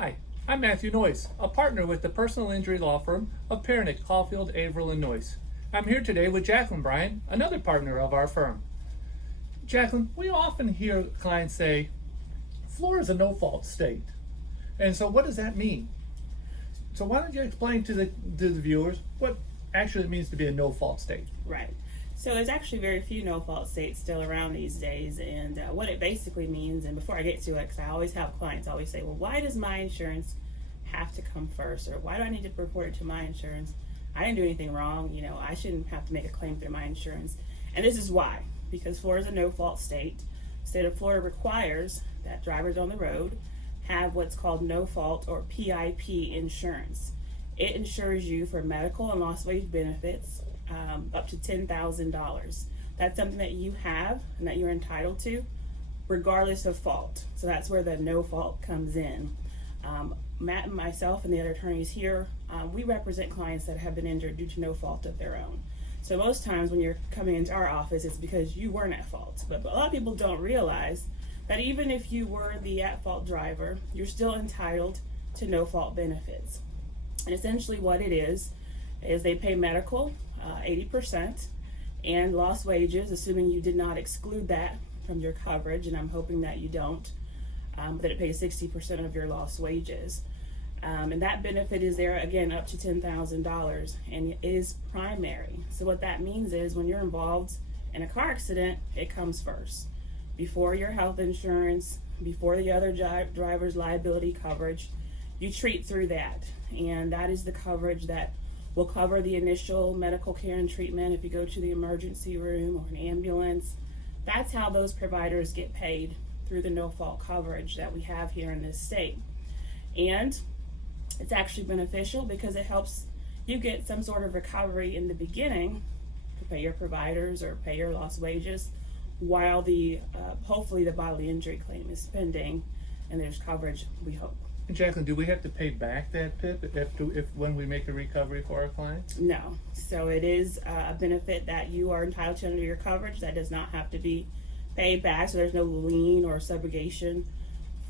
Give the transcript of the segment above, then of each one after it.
Hi, I'm Matthew Noyes, a partner with the personal injury law firm of Perenich, Caulfield, Avril Noyes. I'm here today with Jacqlyn Bryant, another partner of our firm. Jacqlyn, we often hear clients say, Florida is a no-fault state. And so what does that mean? So why don't you explain to the viewers what actually it means to be a no-fault state? Right. So there's actually very few no-fault states still around these days, and what it basically means, and before I get to it, because I always have clients always say, well, why does my insurance have to come first, or why do I need to report it to my insurance? I didn't do anything wrong, I shouldn't have to make a claim through my insurance. And this is why, because Florida is a no-fault state. The state of Florida requires that drivers on the road have what's called no-fault or PIP insurance. It insures you for medical and lost wage benefits up to $10,000. That's something that you have and that you're entitled to regardless of fault. So that's where the no fault comes in. Matt and myself and the other attorneys here, we represent clients that have been injured due to no fault of their own. So most times when you're coming into our office, it's because you weren't at fault. But a lot of people don't realize that even if you were the at-fault driver, you're still entitled to no fault benefits. And essentially what it is they pay medical 80% and lost wages, assuming you did not exclude that from your coverage, and I'm hoping that you don't, that it pays 60% of your lost wages. And that benefit is there, again, up to $10,000, and it is primary. So what that means is when you're involved in a car accident, it comes first. Before your health insurance, before the other driver's liability coverage, you treat through that. And that is the coverage that will cover the initial medical care and treatment if you go to the emergency room or an ambulance. That's how those providers get paid, through the no-fault coverage that we have here in this state. And it's actually beneficial because it helps you get some sort of recovery in the beginning to pay your providers or pay your lost wages while the hopefully the bodily injury claim is pending and there's coverage, we hope. And Jacqlyn, do we have to pay back that PIP if when we make a recovery for our clients? No. So it is a benefit that you are entitled to under your coverage that does not have to be paid back. So there's no lien or subrogation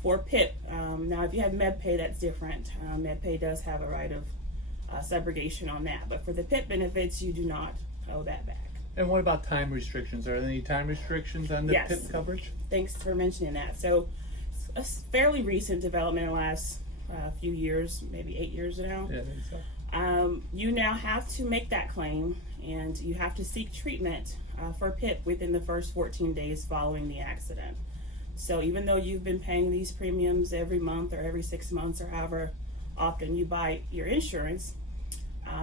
for PIP. Now, if you have MedPay, that's different. MedPay does have a right of subrogation on that. But for the PIP benefits, you do not owe that back. And what about time restrictions? Are there any time restrictions on the Yes. PIP coverage? Thanks for mentioning that. So a fairly recent development in the last few years, maybe 8 years now. Yeah, I think so. You now have to make that claim, and you have to seek treatment for PIP within the first 14 days following the accident. So even though you've been paying these premiums every month or every 6 months or however often you buy your insurance,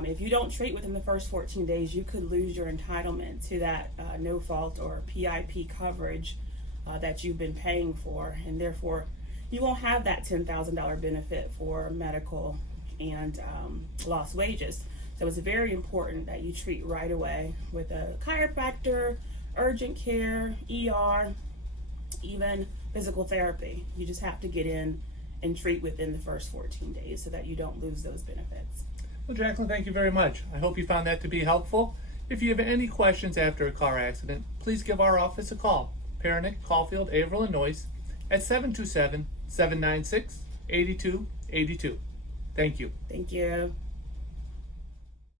if you don't treat within the first 14 days, you could lose your entitlement to that no fault or PIP coverage that you've been paying for, and therefore you won't have that $10,000 benefit for medical and lost wages. So it's very important that you treat right away with a chiropractor, urgent care, ER, even physical therapy. You just have to get in and treat within the first 14 days so that you don't lose those benefits. Well, Jacqlyn, thank you very much. I hope you found that to be helpful. If you have any questions after a car accident, please give our office a call. Perenich, Caulfield, Avril Noyes at 727-796-8282. Thank you. Thank you.